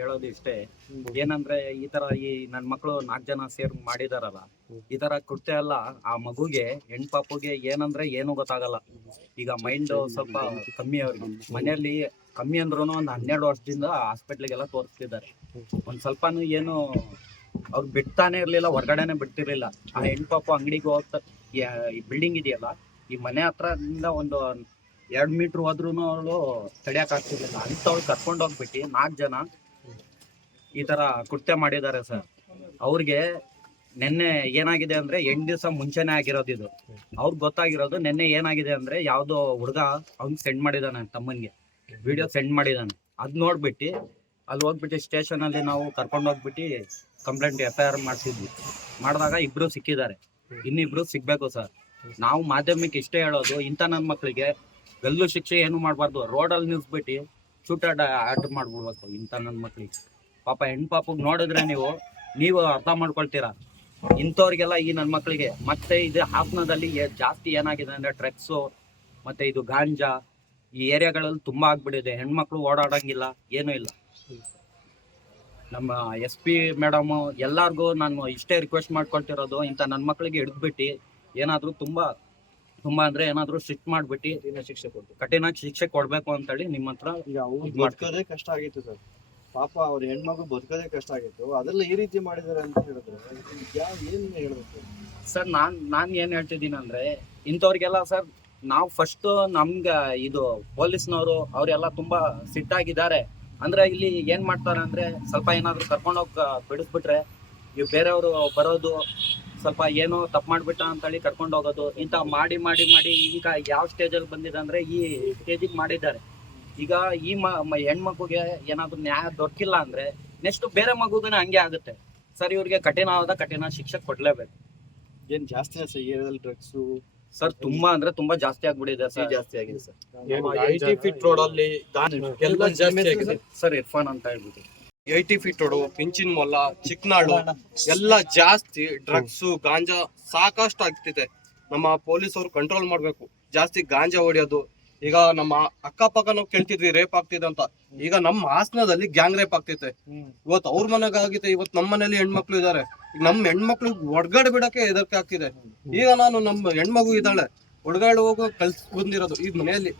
ಹೇಳೋದು ಇಷ್ಟೇ. ಏನಂದ್ರೆ ಈ ತರ ಈ ನನ್ ಮಕ್ಳು ನಾಲ್ಕು ಜನ ಸೇರ್ ಮಾಡಿದಾರಲ್ಲ ಈ ತರ ಕೃತ್ಯ ಅಲ್ಲ ಆ ಮಗುಗೆ ಹೆಣ್ಪಾಪುಗೆ ಏನಂದ್ರೆ ಏನು ಗೊತ್ತಾಗಲ್ಲ. ಈಗ ಮೈಂಡ್ ಸ್ವಲ್ಪ ಕಮ್ಮಿ ಅವ್ರಿಗೆ. ಮನೆಯಲ್ಲಿ ಕಮ್ಮಿ ಅಂದ್ರೂ ಒಂದ್ ಹನ್ನೆರಡು ವರ್ಷದಿಂದ ಹಾಸ್ಪಿಟ್ಲಿಗೆಲ್ಲ ತೋರಿಸ್ತಿದ್ದಾರೆ. ಒಂದ್ ಸ್ವಲ್ಪನೂ ಏನು ಅವ್ರು ಬಿಡ್ತಾನೆ ಇರ್ಲಿಲ್ಲ ಹೊರಗಡೆನೆ ಬಿಡ್ತಿರ್ಲಿಲ್ಲ. ಆ ಹೆಣ್ಪಾಪು ಅಂಗಡಿಗೆ ಹೋಗ್ತಾ ಈ ಬಿಲ್ಡಿಂಗ್ ಇದೆಯಲ್ಲ ಈ ಮನೆ ಹತ್ರದಿಂದ ಒಂದು ಎರಡ್ ಮೀಟರ್ ಹೋದ್ರೂ ಅವಳು ತಡಿಯಕ್ ಆಗ್ತಿರ್ಲಿಲ್ಲ. ಅಂತವಳು ಕರ್ಕೊಂಡು ಹೋಗ್ಬಿಟ್ಟು ನಾಲ್ಕು ಜನ ಈ ತರ ಕೃತ್ಯ ಮಾಡಿದ್ದಾರೆ ಸರ್. ಅವ್ರಿಗೆ ನಿನ್ನೆ ಏನಾಗಿದೆ ಅಂದ್ರೆ ಎಂಟು ದಿವಸ ಮುಂಚೆನೆ ಆಗಿರೋದು ಇದು. ಅವ್ರಿಗೆ ಗೊತ್ತಾಗಿರೋದು ನಿನ್ನೆ ಏನಾಗಿದೆ ಅಂದ್ರೆ ಯಾವ್ದೋ ಹುಡುಗ ಅವ್ನ್ ಸೆಂಡ್ ಮಾಡಿದಾನೆ ತಮ್ಮನ್ಗೆ. ವಿಡಿಯೋ ಸೆಂಡ್ ಮಾಡಿದಾನೆ. ಅದ್ ನೋಡ್ಬಿಟ್ಟು ಅಲ್ಲಿ ಹೋಗ್ಬಿಟ್ಟು ಸ್ಟೇಷನ್ ಅಲ್ಲಿ ನಾವು ಕರ್ಕೊಂಡು ಹೋಗ್ಬಿಟ್ಟು ಕಂಪ್ಲೇಂಟ್ ಎಫ್ ಐ ಆರ್ ಮಾಡಿಸಿದ್ವಿ ಮಾಡಿದಾಗ ಇಬ್ರು ಸಿಕ್ಕಿದ್ದಾರೆ. ಇನ್ನಿಬ್ರು ಸಿಗ್ಬೇಕು ಸರ್. ನಾವು ಮಾಧ್ಯಮಕ್ಕೆ ಇಷ್ಟೇ ಹೇಳೋದು ಇಂಥ ನನ್ನ ಮಕ್ಕಳಿಗೆ ಗಲ್ಲು ಶಿಕ್ಷೆ ಏನು ಮಾಡಬಾರ್ದು. ರೋಡಲ್ಲಿ ನಿಲ್ಸ್ಬಿಟ್ಟು ಶೂಟ್ ಆಟ ಆಟ ಮಾಡ್ಬಿಡ್ಬೇಕು ಇಂಥ ನನ್ನ ಮಕ್ಳಿಗೆ. ಪಾಪ ಹೆಣ್ ಪಾಪಗ್ ನೋಡಿದ್ರೆ ನೀವು ನೀವು ಅರ್ಥ ಮಾಡ್ಕೊಳ್ತೀರಾ? ಇಂಥವ್ರಿಗೆಲ್ಲ ಈ ನನ್ನ ಮಕ್ಕಳಿಗೆ ಮತ್ತೆ ಇದು ಹಾಸನದಲ್ಲಿ ಜಾಸ್ತಿ ಏನಾಗಿದೆ ಅಂದ್ರೆ ಡ್ರಗ್ಸು ಮತ್ತೆ ಇದು ಗಾಂಜಾ ಈ ಏರಿಯಾಗಳಲ್ಲಿ ತುಂಬಾ ಆಗ್ಬಿಟ್ಟಿದೆ. ಹೆಣ್ಮಕ್ಳು ಓಡಾಡಂಗಿಲ್ಲ ಏನೂ ಇಲ್ಲ. ನಮ್ಮ ಎಸ್ ಪಿ ಮೇಡಮ್ ಎಲ್ಲಾರ್ಗು ನಾನು ಇಷ್ಟೇ ರಿಕ್ವೆಸ್ಟ್ ಮಾಡ್ಕೊಳ್ತಿರೋದು ಇಂಥ ನನ್ನ ಮಕ್ಕಳಿಗೆ ಹಿಡಿದ್ಬಿಟ್ಟು ಏನಾದರೂ ತುಂಬಾ ತುಂಬಾ ಅಂದ್ರೆ ಏನಾದ್ರೂ ಸ್ಟ್ರಿಕ್ಟ್ ಮಾಡ್ಬಿಟ್ಟು ಶಿಕ್ಷೆ ಕೊಡ್ತೀವಿ. ಕಠಿಣ ಶಿಕ್ಷೆ ಕೊಡ್ಬೇಕು ಅಂತೇಳಿ ನಿಮ್ಮ ಹತ್ರ ಕಷ್ಟ ಆಗಿತ್ತು ಸರ್. ಪಾಪ ಅವ್ರ ಹೆಣ್ಮಗು ಬದುಕೋದೇ ಕಷ್ಟ ಆಗಿತ್ತು. ಅದೆಲ್ಲ ಈ ರೀತಿ ಮಾಡಿದಾರೆ ಅಂತ ಹೇಳಿದ್ರೆ ಯಾವ ಏನ್ ಹೇಳ್ಬೇಕು? ಸರ್, ನಾನ್ ನಾನ್ ಏನ್ ಹೇಳ್ತಿದ್ದೀನಿ ಅಂದ್ರೆ ಇಂಥವ್ರಿಗೆಲ್ಲ ಸರ್, ನಾವು ಫಸ್ಟ್ ನಮ್ಗ ಇದು ಪೊಲೀಸ್ನವರು ಅವರೆಲ್ಲ ತುಂಬಾ ಸಿಟ್ಟಾಗಿದ್ದಾರೆ. ಅಂದ್ರೆ ಇಲ್ಲಿ ಏನ್ ಮಾಡ್ತಾರೆ ಅಂದ್ರೆ, ಸ್ವಲ್ಪ ಏನಾದ್ರು ಕರ್ಕೊಂಡೋಗ್ ಬಿಡಿಸ್ಬಿಟ್ರೆ, ಇವ್ ಬೇರೆಯವರು ಬರೋದು, ಸ್ವಲ್ಪ ಏನೋ ತಪ್ಪು ಮಾಡ್ಬಿಟ್ಟ ಅಂತೇಳಿ ಕರ್ಕೊಂಡು ಹೋಗೋದು ಇಂಥ ಮಾಡಿ ಮಾಡಿ ಮಾಡಿ ಈಗ ಯಾವ ಸ್ಟೇಜಲ್ಲಿ ಬಂದಿದೆ ಅಂದ್ರೆ ಈ ಸ್ಟೇಜಿಗೆ ಮಾಡಿದ್ದಾರೆ. ಈಗ ಈ ಹೆಣ್ಮಗುಗೆ ಏನಾದ್ರು ನ್ಯಾಯ ದೊರಕಿಲ್ಲ ಅಂದ್ರೆ ನೆಕ್ಸ್ಟ್ ಬೇರೆ ಮಗುಗನ ಹಂಗೆ ಆಗುತ್ತೆ. ಸರ್ ಇವ್ರಿಗೆ ಕಠಿಣವಾದ ಕಠಿಣ ಶಿಕ್ಷೆ ಕೊಡ್ಲೇಬೇಕು. ಏನ್ ಜಾಸ್ತಿ ಡ್ರಗ್ಸ್ ಸರ್ ತುಂಬಾ ಅಂದ್ರೆ ತುಂಬಾ ಜಾಸ್ತಿ ಆಗ್ಬಿಟ್ಟಿದೆ ಸರ್. ಜಾಸ್ತಿ ಆಗಿದೆ ಸರ್? ಏಯ್ಟಿ ಫೀಟ್ ರೋಡ್ ಅಲ್ಲಿ ಎಲ್ಲ ಜಾಸ್ತಿ ಆಗಿದೆ. ಸರ್ ಇರ್ಫಾನ್ ಅಂತ ಹೇಳ್ಬಿಟ್ಟು. ಏಯ್ಟಿ ಫೀಟ್ ರೋಡು ಪಿಂಚಿನ ಮೊಲ್ಲ ಚಿಕ್ಕನಾಡು ಎಲ್ಲ ಜಾಸ್ತಿ ಡ್ರಗ್ಸ್ ಗಾಂಜಾ ಸಾಕಷ್ಟು ಆಗ್ತಿದೆ. ನಮ್ಮ ಪೊಲೀಸ್ ಅವರು ಕಂಟ್ರೋಲ್ ಮಾಡ್ಬೇಕು. ಜಾಸ್ತಿ ಗಾಂಜಾ ಹೊಡಿಯೋದು ಈಗ ನಮ್ಮ ಅಕ್ಕಪಕ್ಕ ನಾವು ಕೇಳ್ತಿದ್ವಿ ರೇಪ್ ಆಗ್ತಿದೆ ಅಂತ. ಈಗ ನಮ್ಮ ಹಾಸನದಲ್ಲಿ ಗ್ಯಾಂಗ್ ರೇಪ್ ಆಗ್ತೈತೆ. ಇವತ್ತು ಅವ್ರ ಮನೆಗೆ ಆಗಿದೆ ಇವತ್ತು ನಮ್ಮ ಮನೇಲಿ ಹೆಣ್ಮಕ್ಳು ಇದಾರೆ. ಈಗ ನಮ್ಮ ಹೆಣ್ಮಕ್ಳು ಒಡ್ಗಡೆ ಬಿಡಕ್ಕೆ ಹೆದರಿಕೆ ಆಗ್ತಿದೆ. ಈಗ ನಾನು ನಮ್ಮ ಹೆಣ್ಮಗು ಇದ್ದಾಳೆ ಒಡ್ಗಾಡ್ ಹೋಗೋ ಕಲ್ಸ್ ಬಂದಿರೋದು ಈ ಮನೆಯಲ್ಲಿ.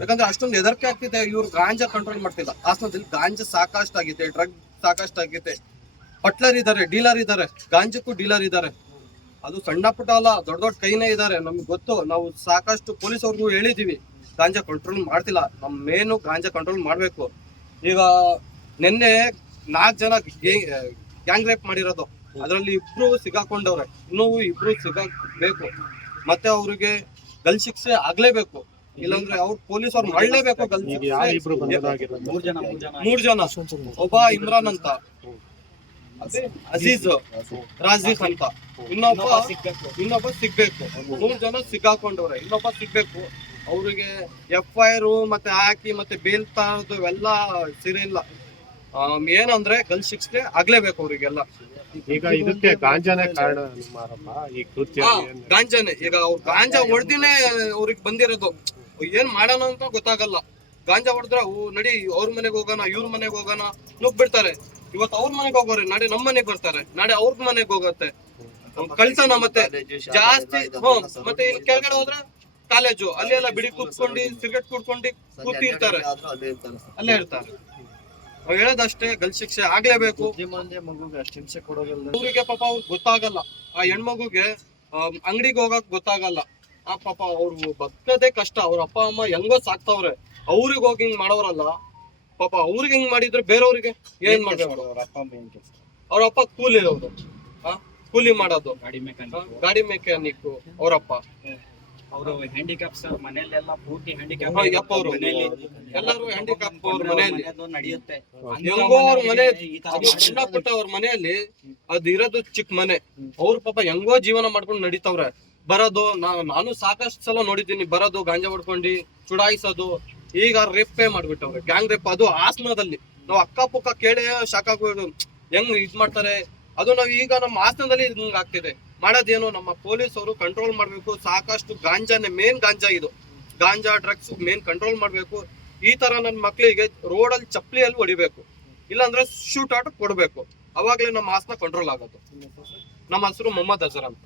ಯಾಕಂದ್ರೆ ಅಷ್ಟೊಂದು ಹೆದರಿಕೆ ಆಗ್ತಿದೆ ಇವ್ರು ಗಾಂಜಾ ಕಂಟ್ರೋಲ್ ಮಾಡ್ತಿಲ್ಲ. ಹಾಸನದಲ್ಲಿ ಗಾಂಜಾ ಸಾಕಷ್ಟು ಆಗಿದೆ ಡ್ರಗ್ ಸಾಕಷ್ಟು ಆಗಿದೆ ಪಟ್ಲರ್ ಇದಾರೆ ಡೀಲರ್ ಇದ್ದಾರೆ ಗಾಂಜಕ್ಕೂ ಡೀಲರ್ ಇದ್ದಾರೆ ಅದು ಸಣ್ಣ ಪುಟ್ಟ ಅಲ್ಲ ದೊಡ್ಡ ದೊಡ್ಡ ಕೈನೇ ಇದ್ದಾರೆ ನಮ್ಗೆ ಗೊತ್ತು ನಾವು ಸಾಕಷ್ಟು ಪೊಲೀಸ್ ಅವ್ರಿಗೂ ಹೇಳಿದೀವಿ. ಗಾಂಜಾ ಕಂಟ್ರೋಲ್ ಮಾಡ್ತಿಲ್ಲ. ನಮ್ಮ ಮೇನು ಗಾಂಜಾ ಕಂಟ್ರೋಲ್ ಮಾಡ್ಬೇಕು. ಈಗ ನಿನ್ನೆ ನಾಲ್ಕು ಜನ ಗ್ಯಾಂಗ್ ರೇಪ್ ಮಾಡಿರೋದು. ಅದರಲ್ಲಿ ಇಬ್ರು ಸಿಗಾಕೊಂಡವ್ರೆ. ಇನ್ನೂ ಇಬ್ರು ಸಿಗಬೇಕು ಮತ್ತೆ ಅವ್ರಿಗೆ ಗಲ್ ಶಿಕ್ಷೆ ಆಗ್ಲೇಬೇಕು. ಇಲ್ಲಾಂದ್ರೆ ಅವ್ರು ಪೊಲೀಸ್ ಅವ್ರು ಮಾಡ್ಲೇಬೇಕು ಗಲ್ ಶಿಕ್ಷೆ. ಮೂರ್ ಜನ ಮೂರ್ ಜನ. ಮೂರ್ ಜನ. ಒಬ್ಬ ಇಮ್ರಾನ್ ಅಂತ. ಅಜೀಜ್ ರಾಜೀಫ್ ಅಂತ. ಇನ್ನೊಬ್ಬ ಇನ್ನೊಬ್ಬ ಸಿಗ್ಬೇಕು. ಮೂರ್ ಜನ ಸಿಗಾಕೊಂಡವ್ರೆ. ಇನ್ನೊಬ್ಬ ಸಿಗ್ಬೇಕು. ಅವ್ರಿಗೆ ಎಫ್ ಐ ಆರ್ ಮತ್ತೆ ಹಾಕಿ ಮತ್ತೆ ಬೇಲ್ ತರೋದು ಇವೆಲ್ಲ ಸಿರಿಲ್ಲ ಇಲ್ಲ. ಆಮ್, ಏನಂದ್ರೆ ಗಲ್ ಶಿಕ್ಷೆ ಆಗ್ಲೇಬೇಕು ಅವ್ರಿಗೆಲ್ಲ. ಈಗ ಇದಕ್ಕೆ ಗಾಂಜಾನೇ ಕಾರಣ ಈ ಕೃತ್ಯ ಗಾಂಜಾನೆ. ಈಗ ಅವ್ರು ಗಾಂಜಾ ಹೊಡೆದಿನೇ ಅವ್ರಿಗೆ ಬಂದಿರೋದು. ಏನ್ ಮಾಡೋಣ ಅಂತ ಗೊತ್ತಾಗಲ್ಲ. ಗಾಂಜಾ ಹೊಡೆದ್ರೆ ಅವು ನಡಿ ಅವ್ರ ಮನೆಗೆ ಹೋಗೋಣ ಇವ್ರ ಮನೆಗೆ ಹೋಗೋಣ ನುಗ್ ಬಿಡ್ತಾರೆ ಇವತ್ತು ಅವ್ರ ಮನೆಗೆ ಹೋಗೋರೆ ನಾಳೆ ನಮ್ಮ ಮನೆಗೆ ಬರ್ತಾರೆ. ನಾಳೆ ಅವ್ರ ಮನೆಗೆ ಹೋಗತ್ತೆ. ಕಳ್ಸೋಣ ಮತ್ತೆ. ಜಾಸ್ತಿ ಹ್ಮ್. ಮತ್ತೆ ಇಲ್ಲಿ ಕೆಳಗಡೆ ಹೋದ್ರೆ ಕಾಲೇಜು ಅಲ್ಲಿ ಎಲ್ಲ ಬಿಡಿ ಕೂತ್ಕೊಂಡು ಸಿಗರೆಟ್ ಕುಡ್ಕೊಂಡು ಕೂತಿರ್ತಾರೆ. ಅಲ್ಲೇ ಇರ್ತಾರೆ ಅವ್ರು ಹೇಳೋದಷ್ಟೇ ಗಲ್ ಶಿಕ್ಷೆ ಆಗ್ಲೇಬೇಕು. ಅವ್ರಿಗೆ ಪಾಪ ಅವ್ರಿಗೆ ಗೊತ್ತಾಗಲ್ಲ. ಆ ಹೆಣ್ಮಗುಗೆ ಅಂಗಡಿಗೆ ಹೋಗಕ್ ಗೊತ್ತಾಗಲ್ಲ. ಆ ಪಾಪ ಅವ್ರು ಬದುಕದೇ ಕಷ್ಟ. ಅವ್ರ ಅಪ್ಪ ಅಮ್ಮ ಹೆಂಗೋ ಸಾಕ್ತಾವ್ರೆ. ಅವ್ರಿಗೆ ಹೋಗಿ ಹಿಂಗ್ ಮಾಡೋರಲ್ಲ. ಪಾಪ ಅವ್ರಿಗೆ ಹಿಂಗ್ ಮಾಡಿದ್ರೆ ಬೇರೆಯವ್ರಿಗೆ ಏನ್ ಮಾಡ್ಬೇಕು? ಅವ್ರ ಅಪ್ಪ ಅಮ್ಮ ಅವ್ರ ಅಪ್ಪ ಕೂಲಿ ಅವರು ಕೂಲಿ ಮಾಡೋದು. ಗಾಡಿ ಮೆಕ್ಯಾನಿಕ್ ಅವ್ರಪ್ಪ ಅವರು ಹ್ಯಾಂಡಿಕ್ಯಾಪ್ಸ್ ಮನೆಯಲ್ಲೆಲ್ಲ ಪೂರ್ತಿ ಹ್ಯಾಂಡಿಕ್ಯಾಪ್ ಹಾ, ಯಪ್ಪ ಅವ್ರು. ಎಲ್ಲರೂ ಹ್ಯಾಂಡಿಕ್ಯಾಪ್ ಅವ್ರ ಮನೆಯಲ್ಲಿ. ನಡೆಯುತ್ತೆ. ಹೆಂಗೋ ಅವ್ರ ಮನೆ ಈ ತರ ಅದು ಸಣ್ಣ ಪುಟ್ಟ ಅವ್ರ ಮನೆಯಲ್ಲಿ ಅದ್ ಇರೋದು ಚಿಕ್ಕ ಮನೆ. ಅವ್ರ ಪಾಪ ಹೆಂಗೋ ಜೀವನ ಮಾಡ್ಕೊಂಡು ನಡೀತವ್ರೆ. ಬರೋದು ನಾ- ನಾನು ಸಾಕಷ್ಟು ಸಲ ನೋಡಿದ್ದೀನಿ ಬರೋದು ಗಾಂಜಾ ಹೊಡ್ಕೊಂಡು ಚುಡಾಯಿಸೋದು. ಈಗ ರೇಪೇ ಮಾಡ್ಬಿಟ್ಟವ್ರೆ. ಗ್ಯಾಂಗ್ ರೇಪ್ ಅದು ಆಸನದಲ್ಲಿ. ನಾವು ಅಕ್ಕಪಕ್ಕ ಕೇಳೇ ಕೇಳಿ ಶಾಕ್ ಆಗ್ಬೋದು ಹೆಂಗ್ ಇದ್ ಮಾಡ್ತಾರೆ? ಅದು ನಾವು ಈಗ ನಮ್ಮ ಆಸನದಲ್ಲಿ ಹಿಂಗ್ ಆಗ್ತಿದೆ. ಮಾಡೋದೇನು, ನಮ್ಮ ಪೊಲೀಸ್ ಅವರು ಕಂಟ್ರೋಲ್ ಮಾಡಬೇಕು. ಸಾಕಷ್ಟು ಗಾಂಜಾನೇ ಮೇನ್ ಗಾಂಜಾ ಇದು. ಗಾಂಜಾ ಡ್ರಗ್ಸ್ ಮೇನ್ ಕಂಟ್ರೋಲ್ ಮಾಡಬೇಕು. ಈ ತರ ನನ್ನ ಮಕ್ಕಳಿಗೆ ರೋಡಲ್ಲಿ ಚಪ್ಪಲಿಯಲ್ಲಿ ಹೊಡಿಬೇಕು. ಇಲ್ಲಾಂದ್ರೆ ಶೂಟ್ ಔಟ್ ಕೊಡಬೇಕು. ಅವಾಗಲೇ ನಮ್ಮ ಹಾಸನ ಕಂಟ್ರೋಲ್ ಆಗೋದು. ನಮ್ಮ ಹೆಸರು ಮೊಹಮ್ಮದ್ ಅಜರ್ ಅಂತ.